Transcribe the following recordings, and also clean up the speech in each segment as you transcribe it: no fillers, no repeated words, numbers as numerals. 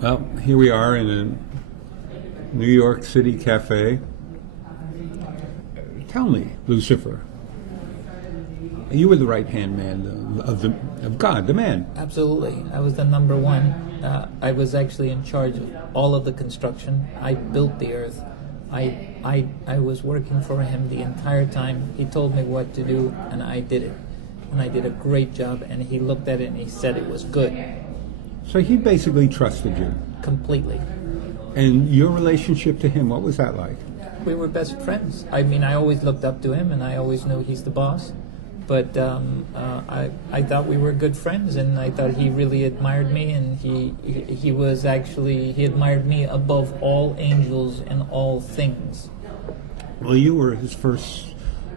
Well, here we are in a New York City cafe. Tell me, Lucifer, you were the right-hand man of God, the man. Absolutely. I was the number one. I was actually in charge of all of the construction. I built the earth. I was working for him the entire time. He told me what to do, and I did it. And I did a great job, and he looked at it and he said it was good. So he basically trusted you? Completely. And your relationship to him, what was that like? We were best friends. I mean, I always looked up to him, and I always knew he's the boss. But I thought we were good friends, and I thought he really admired me, and he admired me above all angels and all things. Well, you were his first.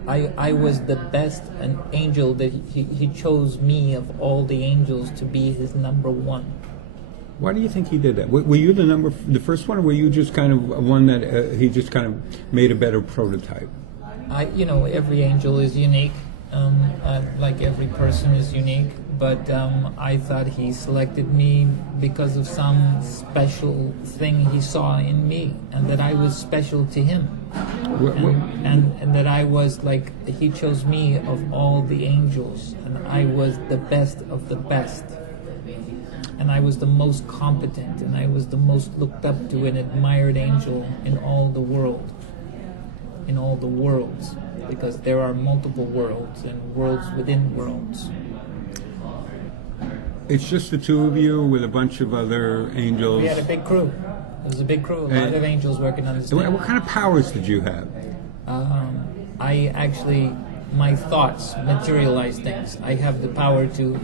I was the best an angel that he chose me of all the angels to be his number one. Why do you think he did that? Were you the first one, or were you just kind of one that he just kind of made a better prototype? Every angel is unique. Like every person is unique, but I thought he selected me because of some special thing he saw in me, and that I was special to him, and that I was like, he chose me of all the angels, and I was the best of the best, and I was the most competent, and I was the most looked up to and admired angel in all the world. In all the worlds, because there are multiple worlds and worlds within worlds. It's just the two of you with a bunch of other angels? We had a big crew. It was a big crew, a lot of angels working on this thing. What kind of powers did you have? My thoughts materialize things. I have the power to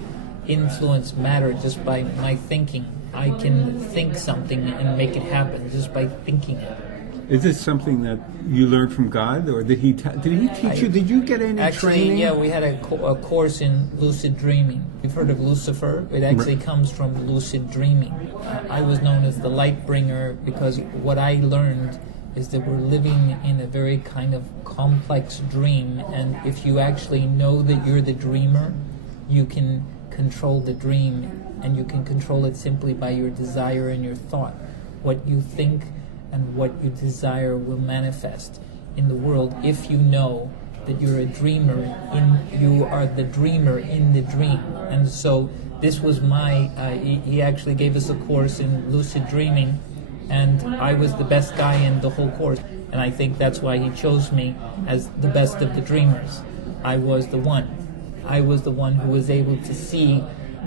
influence matter just by my thinking. I can think something and make it happen just by thinking it. Is this something that you learned from God, or did he teach you? Did you get any training? Yeah, we had a course in lucid dreaming. You've heard of Lucifer? It actually comes from lucid dreaming. I was known as the light bringer because what I learned is that we're living in a very kind of complex dream, and if you actually know that you're the dreamer, you can control the dream, and you can control it simply by your desire and your thought. What you think and what you desire will manifest in the world if you know that you're a dreamer, you are the dreamer in the dream. And so this was he actually gave us a course in lucid dreaming, and I was the best guy in the whole course, and I think that's why he chose me as the best of the dreamers. I was the one who was able to see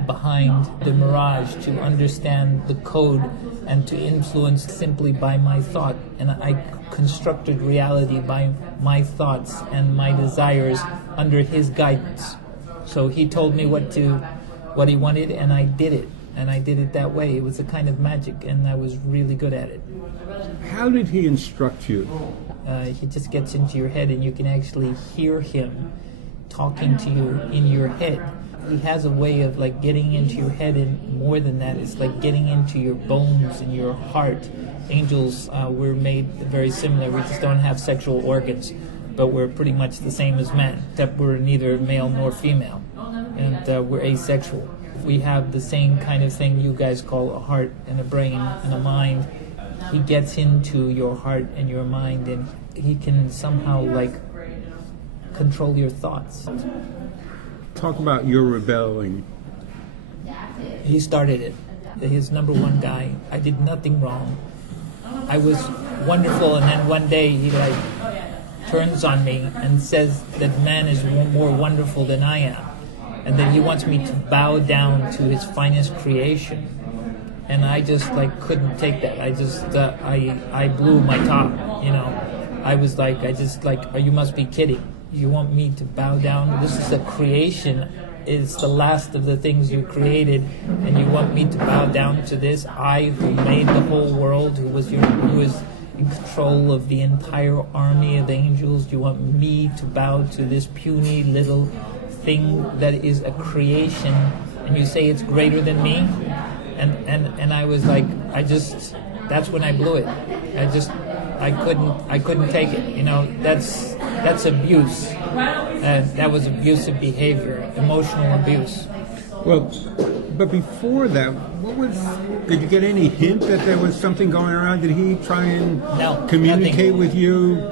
behind the mirage, to understand the code, and to influence simply by my thought. And I constructed reality by my thoughts and my desires under his guidance. So he told me what he wanted, and I did it. And I did it that way. It was a kind of magic, and I was really good at it. How did he instruct you? He just gets into your head, and you can actually hear him talking to you in your head. He has a way of like getting into your head, and more than that, it's like getting into your bones and your heart. Angels, we're made very similar. We just don't have sexual organs, but we're pretty much the same as men, except we're neither male nor female, and we're asexual. We have the same kind of thing you guys call a heart and a brain and a mind. He gets into your heart and your mind, and he can somehow like control your thoughts. Talk about your rebelling. He started it. His number one guy. I did nothing wrong. I was wonderful, and then one day he like turns on me and says that man is more wonderful than I am, and that he wants me to bow down to his finest creation. And I just like couldn't take that. I just I blew my top. I was like, you must be kidding. You want me to bow down? This is a creation. It's the last of the things you created, and you want me to bow down to this? I, who made the whole world, who was in control of the entire army of angels, you want me to bow to this puny little thing that is a creation, and you say it's greater than me? And I was like, that's when I blew it. I couldn't take it. That's abuse. That was abusive behavior, emotional abuse. Well, but before that, did you get any hint that there was something going around? Did he try and No, communicate nothing. with you?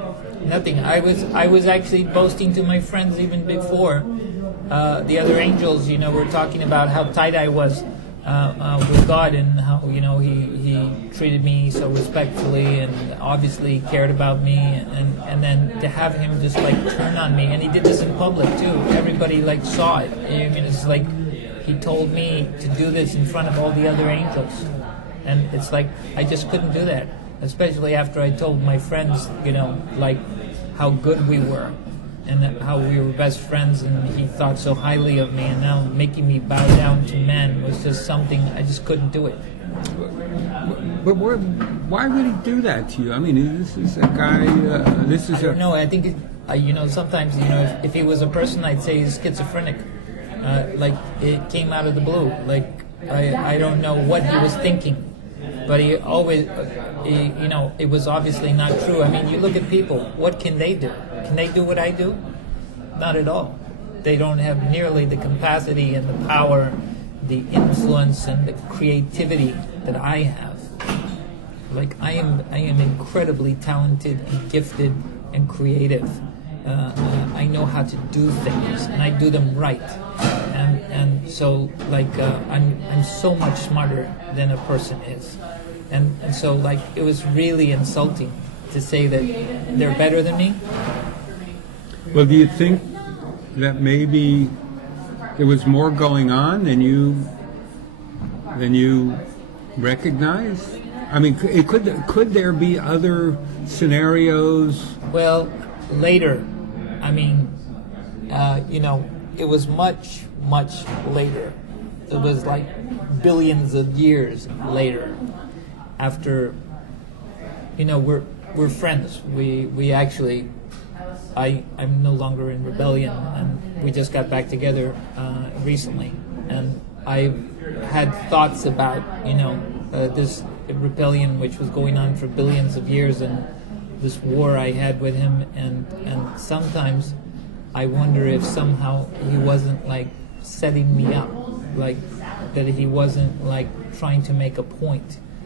Nothing. I was actually boasting to my friends even before. The other angels, were talking about how tight I was with God, and how he treated me so respectfully and obviously cared about me, and then to have him just like turn on me, and he did this in public too. Everybody like saw it. I mean, it's like he told me to do this in front of all the other angels, and it's like I just couldn't do that, especially after I told my friends, like how good we were, and how we were best friends, and he thought so highly of me, and now making me bow down to men was just something I just couldn't do it. But why would he do that to you? I mean, this is a guy. I don't know. I think sometimes if he was a person, I'd say he's schizophrenic. Like it came out of the blue. Like I don't know what he was thinking, but he always, it was obviously not true. I mean, you look at people. What can they do? Can they do what I do? Not at all. They don't have nearly the capacity and the power, the influence and the creativity that I have. Like I am incredibly talented and gifted and creative. I know how to do things, and I do them right. And so like I'm so much smarter than a person is. And so like it was really insulting to say that they're better than me. Well, do you think that maybe there was more going on than you recognize? I mean, could there be other scenarios? Well, later. I mean, it was much, much later. It was like billions of years later. After, we're friends. We actually, I'm no longer in rebellion, and we just got back together recently. And I had thoughts about, this rebellion which was going on for billions of years, and this war I had with him, and sometimes I wonder if somehow he wasn't like setting me up, like that he wasn't like trying to make a point.